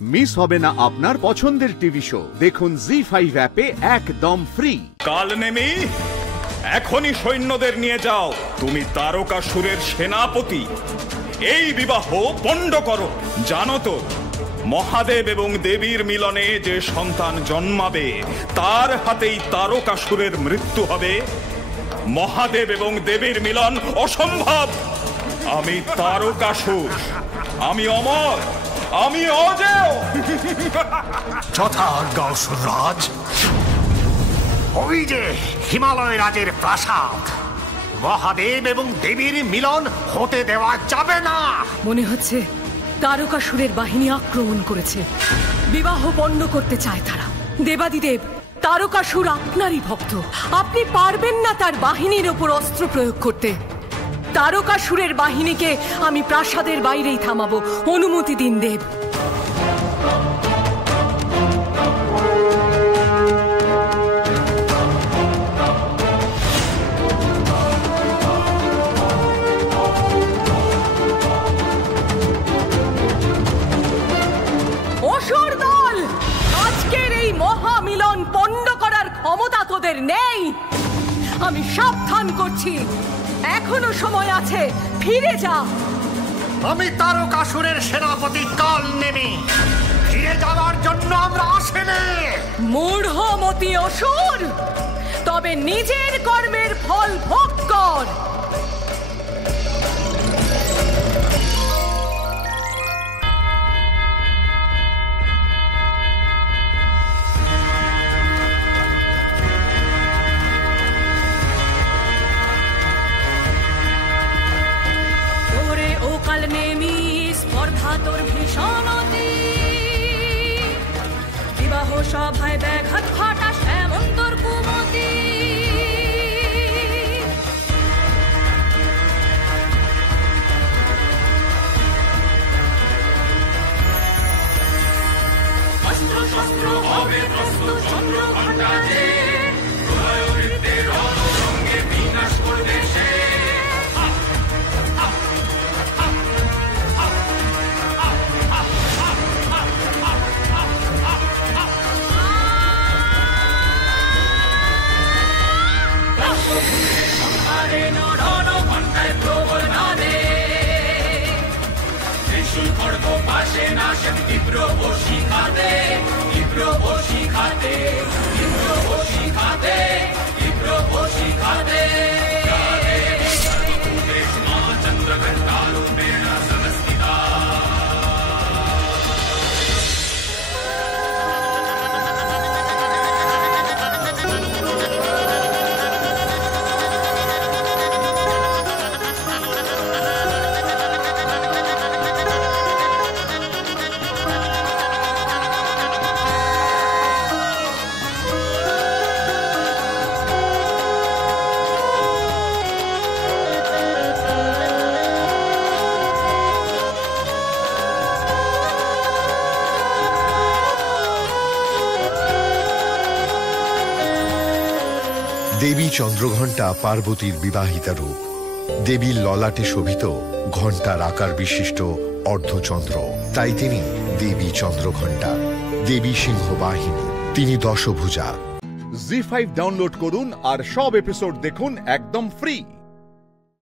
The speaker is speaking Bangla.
মিস হবে না আপনার পছন্দের টিভি শো। দেখুন জি5 অ্যাপে একদম ফ্রি। কাল নেমি, এখনই সৈন্যদের নিয়ে যাও। তুমি তারকাসুরের সেনাপতি। এই বিবাহ পণ্ড করো। জানো তো, মহাদেব এবং দেবীর মিলনে যে সন্তান জন্মাবে তার হাতেই তারকাসুরের মৃত্যু হবে। মহাদেব এবং দেবীর মিলন অসম্ভব। আমি তারকাসুর, আমি অমর, আমি অজেয়। যথা আজ্ঞা অসুররাজ। ওই যে হিমালয় রাজের প্রাসাদ, মহাদেব এবং দেবীর মিলন হতে দেওয়া যাবে না। মনে হচ্ছে তারকাসুরের বাহিনী আক্রমণ করেছে। বিবাহ পণ্ড করতে চায় তারা। দেবাদিদেব, তারকাসুর আপনারই ভক্ত। আপনি পারবেন না তার বাহিনীর ওপর অস্ত্র প্রয়োগ করতে। তারকাসুরের বাহিনীকে আমি প্রাসাদের বাইরেই থামাবো। অনুমতি দিন দেব। অসুর দল, আজকের এই মহামিলন পণ্ড করার ক্ষমতা তোদের নেই। আমি সাবধান করছি, এখনো সময় আছে। ফিরে যা। আমি তারকাসুরের সেনাপতি কাল নেমি। ফিরে যাওয়ার জন্য আমরা আসেনি। মূঢ়মতি অসুর, তবে নিজের কর্মের ফল ভোগ কর। কাল নেমি, স্পর্ধা তোর ভীষণতি। বিবাহ সভায় ব্যাঘাত ঘটা এমন তোর কুমতি। অস্ত্র শস্ত্র হবে প্রস্তুত চন্দ্রঘণ্টা যে, প্রলয়বৃত্তের রণসঙ্গে বিনাশ করবে সে। তীব্র বসি খাতে, তীব্র বসি খাতে, তীব্র বসি খাতে, তীব্র বসি খাতে। চন্দ্রঘণ্টা রূপেণ সংস্থিতা। দেবী চন্দ্রঘণ্টা পার্বতীর বিবাহিতা রূপ। দেবীর ললাটে শোভিত ঘণ্টার আকার বিশিষ্ট অর্ধচন্দ্র, তাই তিনি দেবী চন্দ্রঘণ্টা। দেবী সিংহ বাহিনী, তিনি দশভুজা। জি5 ডাউনলোড করুন আর সব এপিসোড দেখুন একদম ফ্রি।